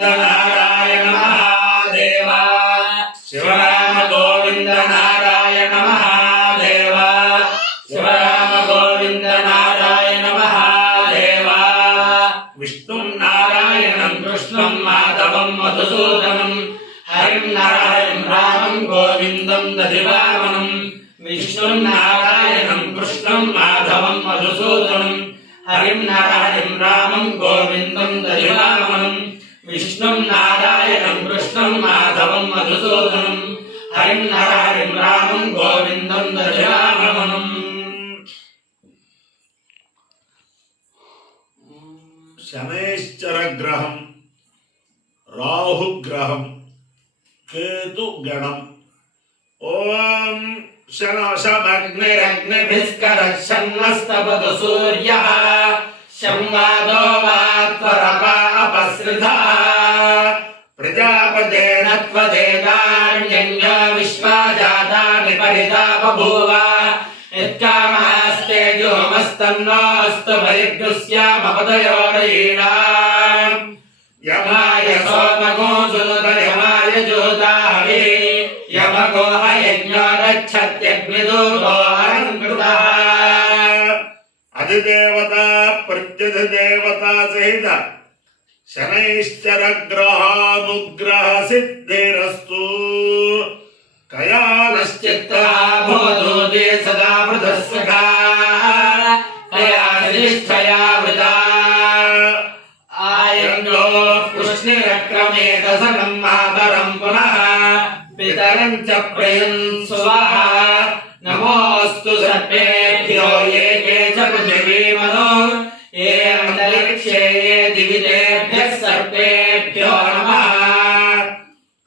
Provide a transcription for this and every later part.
नारायण महादेव शिवराम गोविंद नारायण महादेव शिवराम गोविंद नारायण महादेव विष्णुं नारायणं कृष्णं माधवं मधुसूदनं हरिं नारायणं रामं गोविंदं दधिवामनं विष्णुं नारायणं कृष्णं माधवं मधुसूदनं हरिं नारायणं रामं गोविंदं दधिवामनं विष्णुं नारायणं कृष्णं माधवं मधुसूदनं हरिं नारायणं रामं गोविंदं दधिवामनं शनैश्चर ग्रहं राहु ग्रहं केतु गणं ओम शनशमग्निरग्निभिस्करच्छन्नस्तपतु सूर्यः शंवादो वात्वरपा अपसृता प्रजापतेन त्वदेतान्यन्यो विश्वा जातानि परिता बभूव यत्कामास्ते व्योमस्तन्नोऽस्तु परिग्रस्यामपदयोरयीणाम् यमाय सोमगो सुनुतयमाय ज्योतावे यमगो हयज्ञो रक्षत्यग्निदूतो हरङ्कृतः अधिदेवता प्रत्यधिदेवता सहित शनैश्चर ग्रहानुग्रह सिद्धिरस्तु कयालश्चित्ता भूतोदे सदा वृधस्सखा कयाश्लिष्ठया वृता आयन्यो कृष्णिरक्रमेत सनं मातरं पुनः पितरं च प्रयन् सुवाहा नमोऽस्तु सर्वेभ्यो ये के च पृथिवीमनो ये अन्तरिक्षे ये दिवितेभ्यः सर्वेभ्यो नमः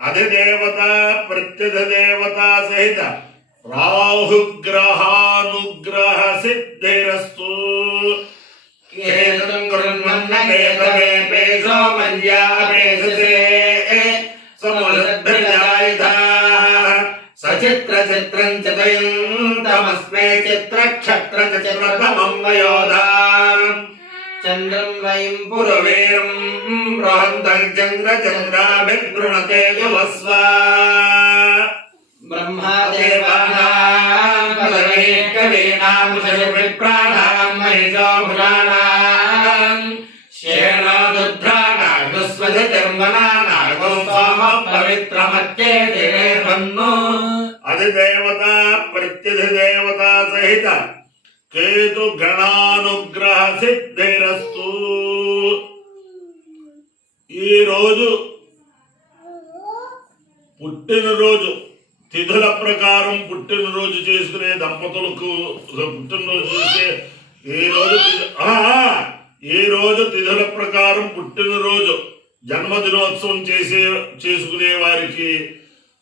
अधिदेवता प्रत्यधिदेवता सहित राहुग्रहानुग्रह सिद्धिरस्तु केतुं कुर्वन्न केतवेपेशो मर्यापेशसे समुद्रजायिताः सचित्रचित्रं चित्रयन्तमस्मै चित्रक्षत्रचित्रतमं वयोधाम् चन्द्रं वयं पुरवीरं बृहन्तं चन्द्रचन्द्राभिर्गृणते युवस्व ब्रह्मादेवानां पदवे कवीनां ऋषिभिप्राणां महिषो भुजानां श्येनोदुध्राणां दुस्वधितिर्वनानां सोमः पवित्रमत्ये दिवे बन्नो अधिदेवता प्रत्यधिदेवता सहित केतु गणानुग्रह सिद्धिरस्तु ఈ రోజు పుట్టినరోజు తిథుల ప్రకారం పుట్టినరోజు చేసుకునే దంపతులకు పుట్టినరోజు చేసే ఈ రోజు తిథుల ప్రకారం పుట్టినరోజు జన్మదినోత్సవం చేసుకునే వారికి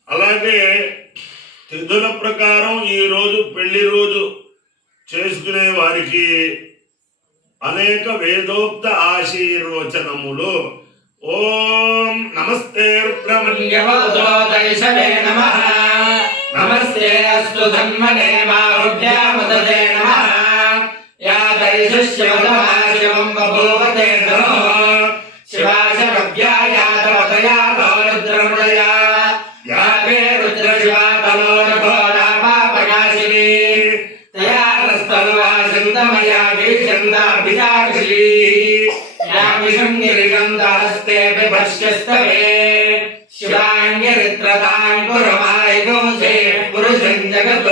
అలాగే తిథుల ప్రకారం ఈ రోజు పెళ్లి రోజు చేసుకునే వారికి అనేక వేదోక్త ఆశీర్వచనములు ఓం నమస్తే రుద్రమణ్యవదోదైషవే నమః నమస్తే అస్తు ధన్మనే బాహుభ్యాముదదే నమః యా దైషస్యవదమాశివం బభూవతే ధనో శివాశరవ్యాయాతవతయా రుద్రమృదయా యా మే రుద్రశివా తనో రఘోరాపాపనాశిని తయా నస్తనువాసింతమయా గిరిచందాభిజాక్షి या विषं गिरिगन्धहस्ते विभश्यस्तवे शिवाङ्गिरित्रतां पुरमायिगोसे पुरुषं जगत्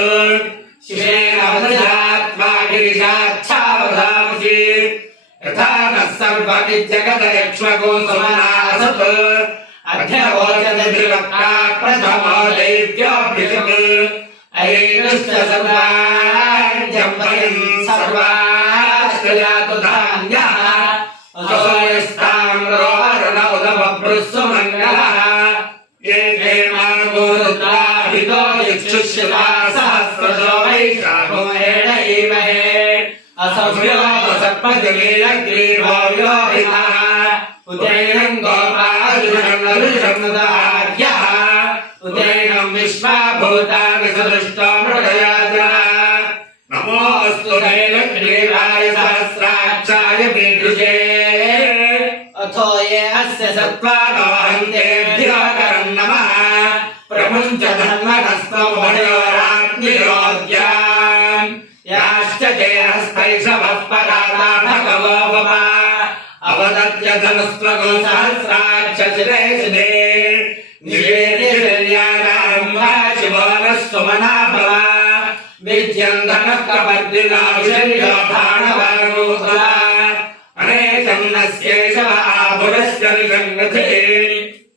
शिवेन वदजात्वा गिरिशाच्छावधामसि यथा नः सर्वविज्जगदयक्ष्मगो सुमनासत् अध्यवोचदधिवक्ता प्रथमो दैव्योऽभ्युषक् अयैनश्च सर्वाञ्जं वयं सर्वाश्रयातु धान्यः असोयस्ताम्रोहरणौदमभृत्सुमङ्गलः ये क्षेमागोरुद्राभितो यक्षुशिवा सहस्रशो वैशाखो हेणैमहे असभ्यो सर्पजगीलग्रीवो व्योहितः उदैनं गोपादुषन्नदुषन्नदार्यः उदैनं विश्वाभूतानि सदृष्टो मृगयाजनः नमोऽस्तु दैलग्रीवाय सहस्राक्षाय मीदृशे अथो ये धर्मस्य सत्त्वादोहन्तेभ्यो करं नमः प्रमुञ्च धर्मणस्त्वमयोराज्ञयोद्याम् याश्च ते हस्तैषवः पराता भगवो भव अवदत्य धनुस्त्वगो सहस्राक्षशिरे शिरे निवेद्यशल्यानां वा शिवो नः सुमना भव विद्यं धनः कपर्दिना विशल्यो भाणवारूपा अनेकं नस्यैषव आभुरस्य निषङ्गते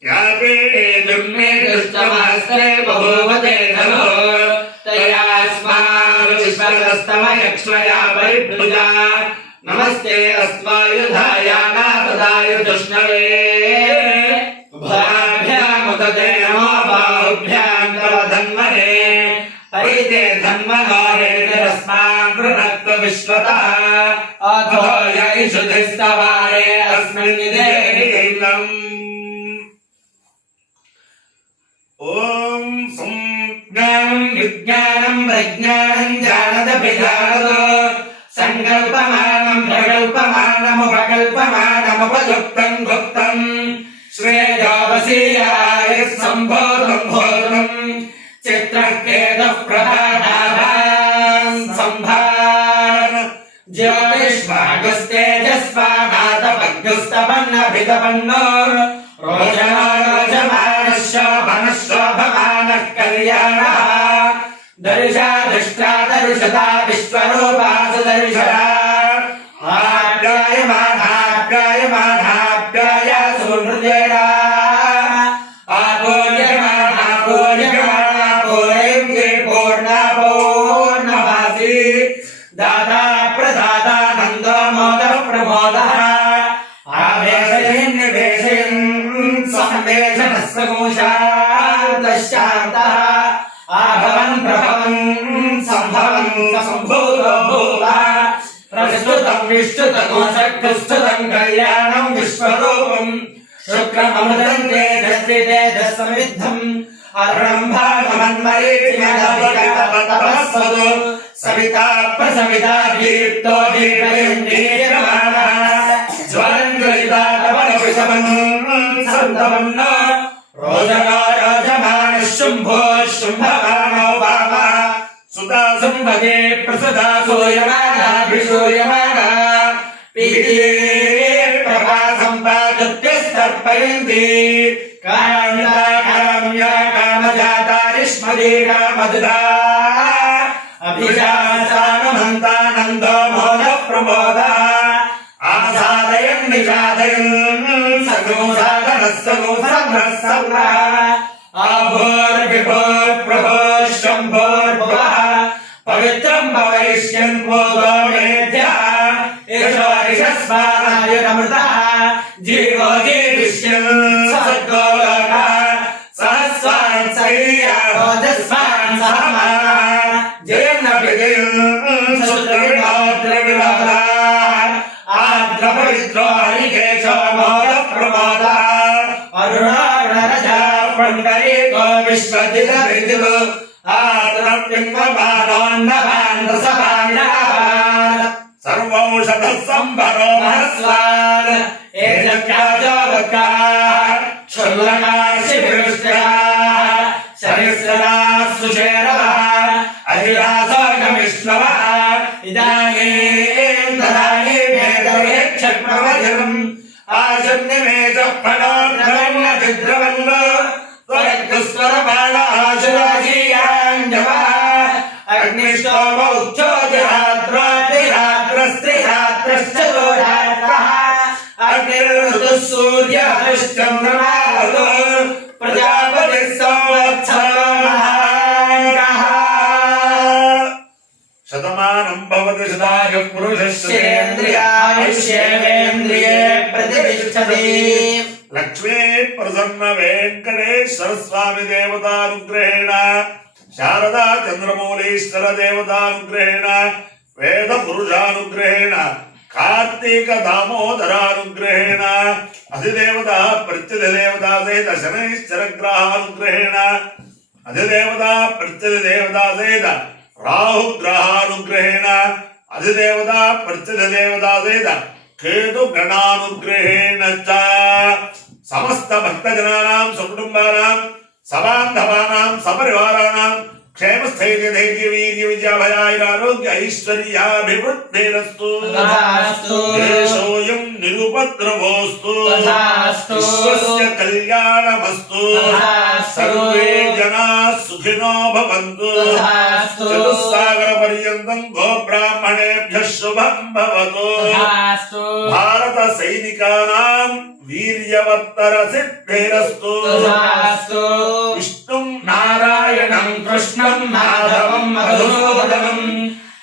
याते दुर्मे दुष्टमास्ते बभूवते धनो तयास्माविश्वरस्तमयक्ष्मया परिभुजा नमस्ते अस्त्वायुधाय नापदायुधुष्णवे उभाभ्यामुदते नमो बाहुभ्यां तव धन्वने परिते धन्वनो हेतिरस्मान् वृणक्तु विश्वतः अथो यैषु धिस्तवारे अस्मिन् निदेहिलम् ओम सं ज्ञानं विज्ञानं प्रज्ञानं जानदभिजानदो संकल्पमानं प्रकल्पमानमुपकल्पमानमुपयुक्तं गुप्तं श्रेयोवसीयाय सम्भोधं भोधनं चित्रकेतुः प्रभाधाभां सम्भान ज्योतिष्मागस्तेजस्वानाथपज्ञस्तपन्नभितपन्नो रोचनो रोचमानः शोभनः शोभमानः कल्याणः दर्शा दृष्टा दर्शता विश्वरूपा सुदर्शना आप्यायमानाप्यायमानाप्याय सुनृतेना आपूर्यमानापूर्यमानापूरयन्ते पूर्णा पूर्णमासी दाता प्रदाता नन्दो मोदः प्रमोदः आवेशयन् निवेशयन् संवेशनः समुषान्तः आभवन् प्रभवन् सम्भवन् सम्भूतो भूतः प्रस्तुतं विष्णुतमोसक्तुस्तुतं कल्याणं विश्वरूपं शुक्रममृतं तेजस्वितेजस्समिद्धम् अरुणं भागमन्मरीचिमदभिकल्पतपस्वदो सविता प्रसविता दीप्तो दीपयन्तीर्माणः ज्वलन् ज्वलिता कमलविषमन् सन्तमन्न रोचनो रोचमानः शुम्भो शुम्भमानो वामः सुता संवदे प्रसदा सूयमानाभिसूयमाना पीडे प्रभा सम्पादत्यस्तर्पयन्ति काम्या कामजातारिष्मदे कामदुधा अभिजासानुमन्तानन्दो मोदः प्रमोदः आसादयन् निषादयन् सगोसादनः सगोसादनः आभोर्विभोर्प्रभोः शम्भोर्भुवः पवित्रं भवयिष्यन् भोगो मेध्यः एषो ऋषस्वानायुरमृतः जीवो जीविष्यन् सद्गो लोकः सहस्वान् सहीयाभोजस्वान् सहमानः जयन्नभिजयन् श्रुतविभोद्रविभोदाः आद्रपवित्रो हरिकेशो मोदः प्रमोदः अरुणारुणरजा पण्डरीको विश्वजितविजितो आद्रपिङ्गमानोन्नभान् रसभान्यः सर्वौषधः सम्भरो महस्वान् एजक्याजोदकाः क्षुल्लकाः शिबिरुष्टाः शरीस्वराः सुषेरवः अहिरासोगमिष्णवः इदानीं तदानीं वेदवेक्षप्रवजनम् आशन्निमेषः फलोद्रवन्नभिद्रवन्नो त्वरक्कुस्वरबालाशुराशीयाञ्जवः अग्निष्टोम उच्चोतिरात्रोतिरात्रस्त्रिरात्रश्च दोरात्रः अग्निर्ऋतुः सूर्यश्चन्द्रमा प्रजापतिः संवत्सरो महाङ्गः शतमानं भवति शतायुः पुरुषस्येन्द्रियायुष्येवेन्द्रिये प्रतिष्ठति लक्ष्मी प्रसन्न वेंकटेश्वर स्वामी देवतानुग्रहेण शारदा चंद्रमौलीश्वर देवतानुग्रहेण वेद पुरुषानुग्रहेण कार्तिक दामोदरानुग्रहेण अधिदेवता प्रत्यधिदेवता सहित शनैश्चर ग्रहानुग्रहेण अधिदेवता प्रत्यधिदेवता सहित राहु ग्रहानुग्रहेण अधिदेवता प्रत्यधिदेवता सहित केतु गणानुग्रहेण च సమస్త భక్తజనానాం సుకుటుంబానాం సబాంధవానాం సపరివారాణాం క్షేమస్థైర్య ధైర్య వీర్య విజయాభయారోగ్య ఐశ్వర్యాభివృద్ధిరస్తు తథాస్తు దేశోయం నిరుపద్రవోస్తు తథాస్తు విశ్వస్య కళ్యాణమస్తు తథాస్తు సర్వే జనా సుఖినో భవంతు తథాస్తు చతుస్సాగర పర్యంతం గోబ్రాహ్మణేభ్యః శుభం భవతు తథాస్తు భారత సైనికానాం వీర్యవత్తర సిద్ధిరస్తు తథాస్తు విష్ణుం నారాయణం కృష్ణం మాధవం మధుసూదనం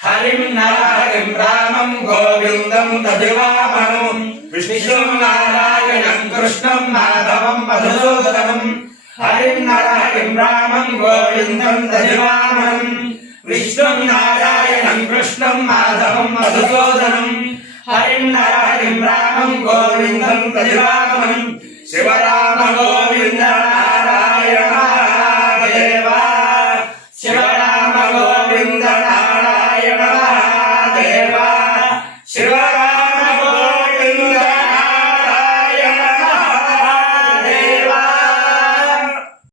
హరిం నరహరిం రామం గోవిందం దదివామనం విష్ణుం నారాయణం కృష్ణం మాధవం మధుసూదనం హరిం నరహరిం రామం గోవిందం దదివామనం విష్ణుం నారాయణం కృష్ణం మాధవం మధుసూదనం హరిం నరహరిం రామం గోవిందం దదివామనం శివరామ